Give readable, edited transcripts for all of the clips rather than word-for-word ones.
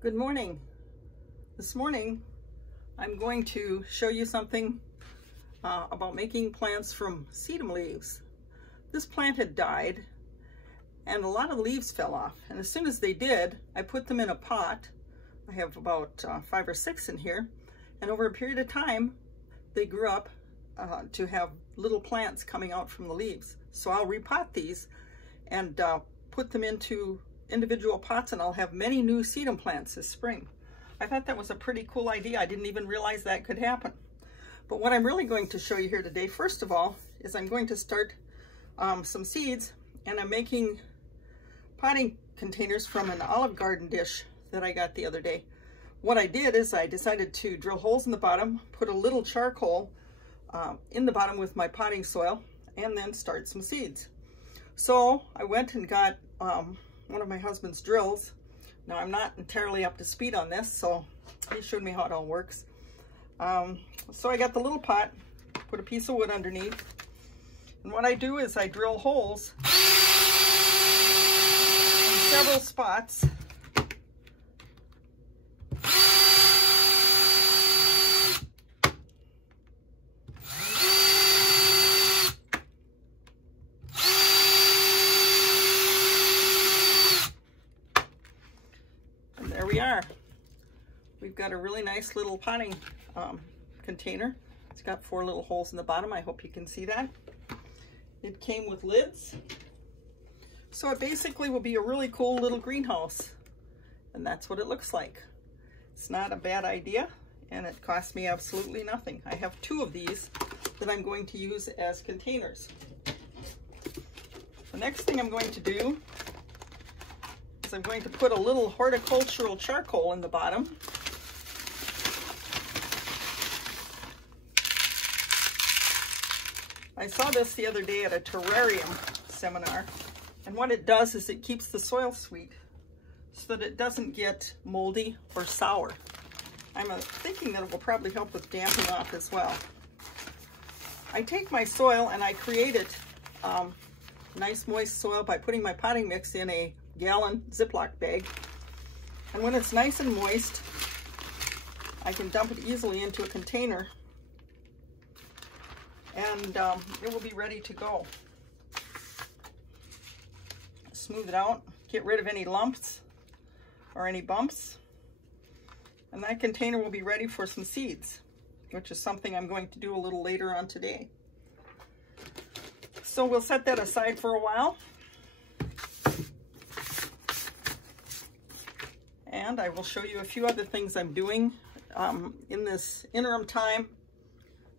Good morning. This morning I'm going to show you something about making plants from sedum leaves. This plant had died and a lot of leaves fell off, and as soon as they did, I put them in a pot. I have about 5 or 6 in here, and over a period of time they grew up to have little plants coming out from the leaves. So I'll repot these and put them into individual pots, and I'll have many new sedum plants this spring. I thought that was a pretty cool idea. I didn't even realize that could happen. But what I'm really going to show you here today, first of all, is I'm going to start some seeds, and I'm making potting containers from an Olive Garden dish that I got the other day. What I did is I decided to drill holes in the bottom, put a little charcoal in the bottom with my potting soil, and then start some seeds. So I went and got one of my husband's drills. Now I'm not entirely up to speed on this, so he showed me how it all works. So I got the little pot, put a piece of wood underneath, and what I do is I drill holes in several spots. There we are. We've got a really nice little potting container. It's got 4 little holes in the bottom. I hope you can see that. It came with lids. So it basically will be a really cool little greenhouse. And that's what it looks like. It's not a bad idea, and it cost me absolutely nothing. I have 2 of these that I'm going to use as containers. The next thing I'm going to do is I'm going to put a little horticultural charcoal in the bottom. I saw this the other day at a terrarium seminar, and what it does is it keeps the soil sweet so that it doesn't get moldy or sour. I'm thinking that it will probably help with damping off as well. I take my soil and I create it nice moist soil by putting my potting mix in a gallon Ziploc bag, and when it's nice and moist I can dump it easily into a container, and it will be ready to go. Smooth it out, get rid of any lumps or any bumps, and that container will be ready for some seeds, which is something I'm going to do a little later on today. So we'll set that aside for a while. And I will show you a few other things I'm doing in this interim time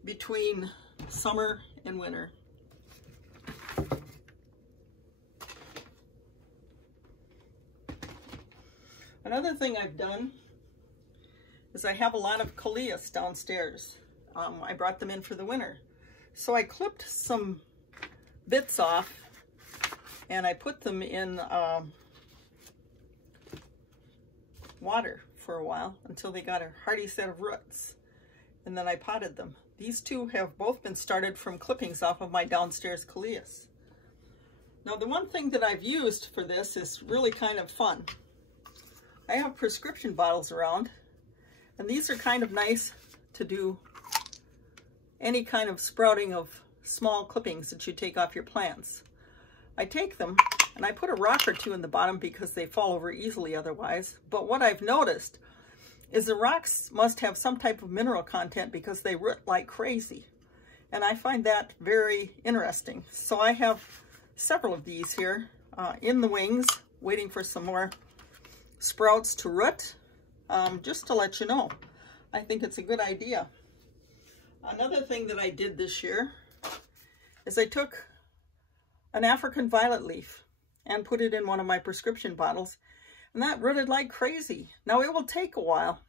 between summer and winter. Another thing I've done is I have a lot of coleus downstairs. I brought them in for the winter. So I clipped some bits off and I put them in water for a while until they got a hardy set of roots, and then I potted them. These 2 have both been started from clippings off of my downstairs coleus. Now the one thing that I've used for this is really kind of fun. I have prescription bottles around, and these are kind of nice to do any kind of sprouting of small clippings that you take off your plants. I take them and I put a rock or 2 in the bottom because they fall over easily otherwise. But what I've noticed is the rocks must have some type of mineral content because they root like crazy. And I find that very interesting. So I have several of these here in the wings, waiting for some more sprouts to root, just to let you know. I think it's a good idea. Another thing that I did this year is I took an African violet leaf and put it in one of my prescription bottles, and that rooted like crazy. Now it will take a while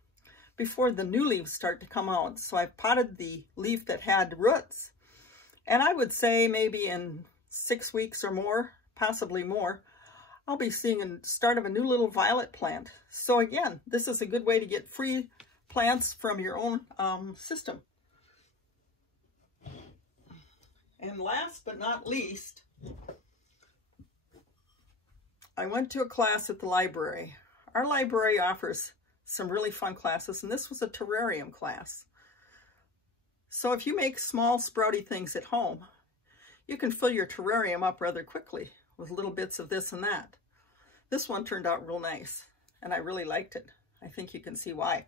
before the new leaves start to come out, so I've potted the leaf that had roots, and I would say maybe in 6 weeks or more, possibly more, I'll be seeing a start of a new little violet plant. So again, this is a good way to get free plants from your own system. And last but not least, I went to a class at the library. Our library offers some really fun classes, and this was a terrarium class. So if you make small sprouty things at home, you can fill your terrarium up rather quickly with little bits of this and that. This one turned out real nice, and I really liked it. I think you can see why.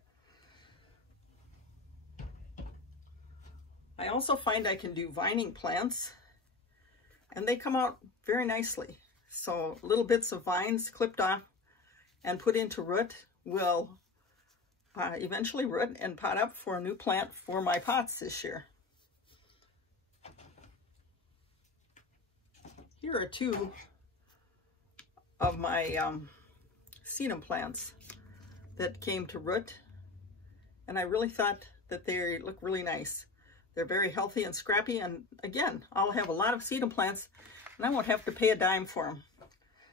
I also find I can do vining plants, and they come out very nicely. So little bits of vines clipped off and put into root will eventually root and pot up for a new plant for my pots this year. Here are two of my sedum plants that came to root, and I really thought that they look really nice. They're very healthy and scrappy, and again, I'll have a lot of sedum plants and I won't have to pay a dime for them.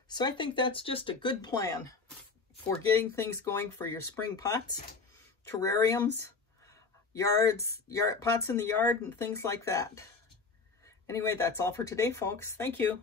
So I think that's just a good plan for getting things going for your spring pots, terrariums, pots in the yard, and things like that. Anyway, that's all for today, folks. Thank you.